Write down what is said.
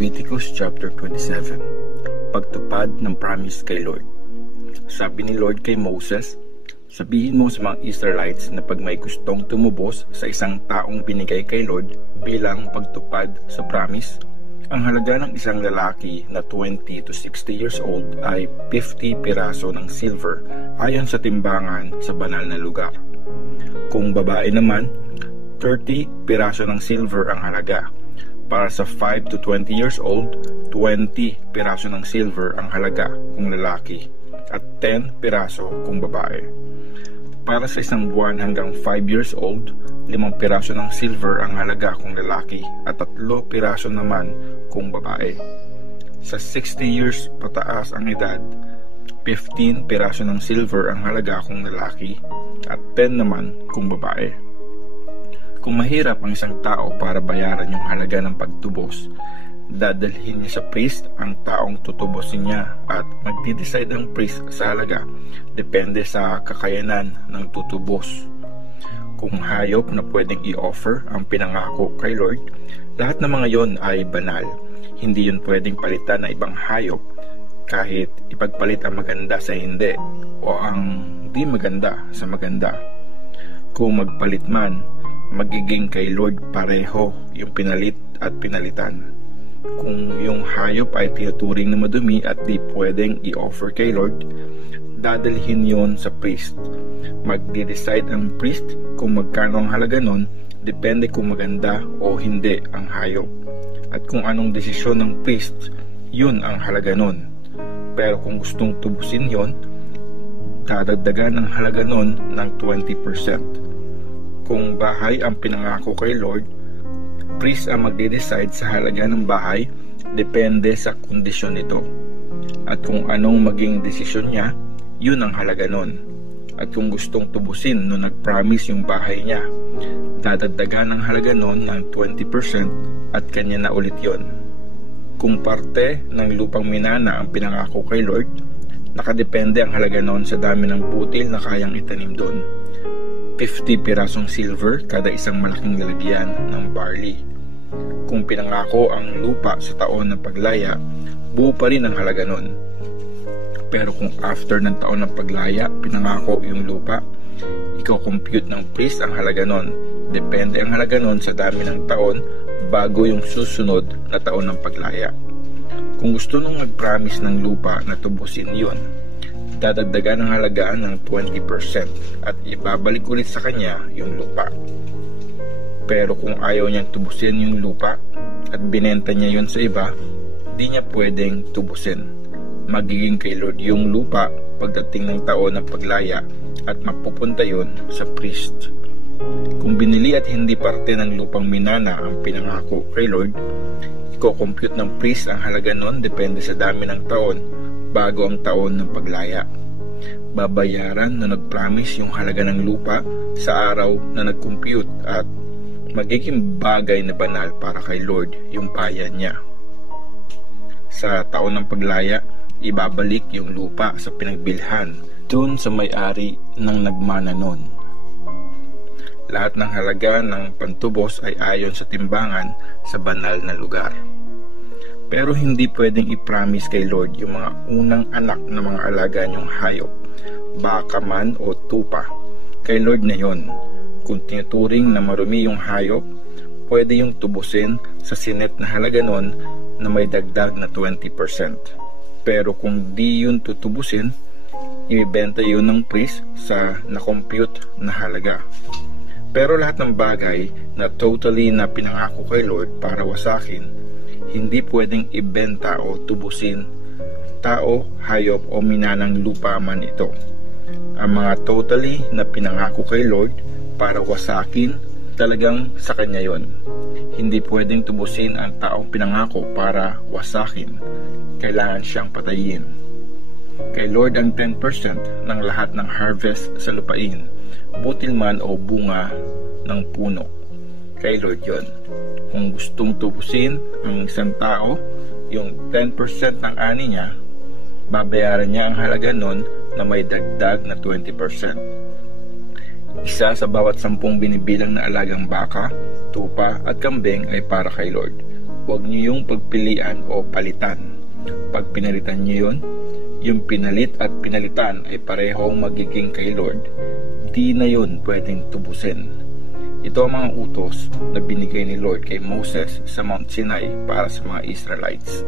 Leviticus chapter 27. Pagtupad ng promise kay Lord. Sabi ni Lord kay Moses, sabihin mo sa mga Israelites na pag may gustong tumubos sa isang taong binigay kay Lord bilang pagtupad sa promise, ang halaga ng isang lalaki na 20 to 60 years old ay 50 piraso ng silver ayon sa timbangan sa banal na lugar. Kung babae naman, 30 piraso ng silver ang halaga. Para sa 5 to 20 years old, 20 piraso ng silver ang halaga kung lalaki at 10 piraso kung babae. Para sa isang buwan hanggang 5 years old, 5 piraso ng silver ang halaga kung lalaki at 3 piraso naman kung babae. Sa 60 years pataas ang edad, 15 piraso ng silver ang halaga kung lalaki at 10 naman kung babae. Kung mahirap ang isang tao para bayaran yung halaga ng pagtubos, dadalhin niya sa priest ang taong tutubosin niya at magdi-decide ang priest sa halaga depende sa kakayanan ng tutubos. Kung hayop na pwedeng i-offer ang pinangako kay Lord, lahat ng mga yon ay banal. Hindi yun pwedeng palitan na ibang hayop kahit ipagpalit ang maganda sa hindi o ang di maganda sa maganda. Kung magpalit man, magiging kay Lord pareho yung pinalit at pinalitan. Kung yung hayop ay tinuturing na madumi at di pwedeng i-offer kay Lord, dadalhin yon sa priest. Magde-decide ang priest kung magkano ang halaga nun, depende kung maganda o hindi ang hayop. At kung anong desisyon ng priest, yun ang halaga nun. Pero kung gustong tubusin yon, dadagdagan ang halaga nun ng 20%. Kung bahay ang pinangako kay Lord, priest ang magde-decide sa halaga ng bahay depende sa kondisyon nito. At kung anong maging desisyon niya, yun ang halaga nun. At kung gustong tubusin nung nag-promise yung bahay niya, dadagdagan ang halaga nun ng 20% at kanya na ulit yon. Kung parte ng lupang minana ang pinangako kay Lord, nakadepende ang halaga nun sa dami ng butil na kayang itanim doon. 50 pirasong silver kada isang malaking lalagyan ng barley. Kung pinangako ang lupa sa taon ng paglaya, buo pa rin ang halaga nun. Pero kung after ng taon ng paglaya, pinangako yung lupa, iko-compute ng priest ang halaga nun. Depende ang halaga nun sa dami ng taon bago yung susunod na taon ng paglaya. Kung gusto nung mag-promise ng lupa na tubusin yun, dadagdagan ang halaga ng 20% at ibabalik ulit sa kanya yung lupa. Pero kung ayaw niyang tubusin yung lupa at binenta niya yun sa iba, di niya pwedeng tubusin. Magiging kay Lord yung lupa pagdating ng taon ng paglaya at mapupunta yun sa priest. Kung binili at hindi parte ng lupang minana ang pinangako kay Lord, iko-compute ng priest ang halaga nun depende sa dami ng taon bago ang taon ng paglaya. Babayaran na nag-promise yung halaga ng lupa sa araw na nag-compute at magiging bagay na banal para kay Lord yung bayan niya. Sa taon ng paglaya, ibabalik yung lupa sa pinagbilhan dun sa may-ari ng nagmana nun. Lahat ng halaga ng pantubos ay ayon sa timbangan sa banal na lugar. Pero hindi pwedeng i-promise kay Lord yung mga unang anak na mga alaga niyong hayop, baka man o tupa. Kay Lord na yon. Kung tinuturing na marumi yung hayop, pwede yung tubusin sa sinet na halaga nun na may dagdag na 20%. Pero kung di yun tutubusin, ibibenta yun ng priest sa na-compute na halaga. Pero lahat ng bagay na totally na pinangako kay Lord para wasakin, hindi pwedeng ibenta o tubusin, tao, hayop o minanang lupa man ito. Ang mga totally na pinangako kay Lord para wasakin, talagang sa kanya yon. Hindi pwedeng tubusin ang taong pinangako para wasakin. Kailangan siyang patayin. Kay Lord ang 10% ng lahat ng harvest sa lupain, butil man o bunga ng puno. Kay Lord yon. Kung gustong tubusin ang isang tao, yung 10% ng ani niya, babayaran niya ang halaga nun na may dagdag na 20%. Isa sa bawat 10 binibilang na alagang baka, tupa at kambing ay para kay Lord, huwag niyo yung pagpilian o palitan. Pag pinalitan niyo yun, yung pinalit at pinalitan ay parehong magiging kay Lord, di na yun pwedeng tubusin. Ito ang mga utos na binigay ni Lord kay Moses sa Mount Sinai para sa mga Israelites.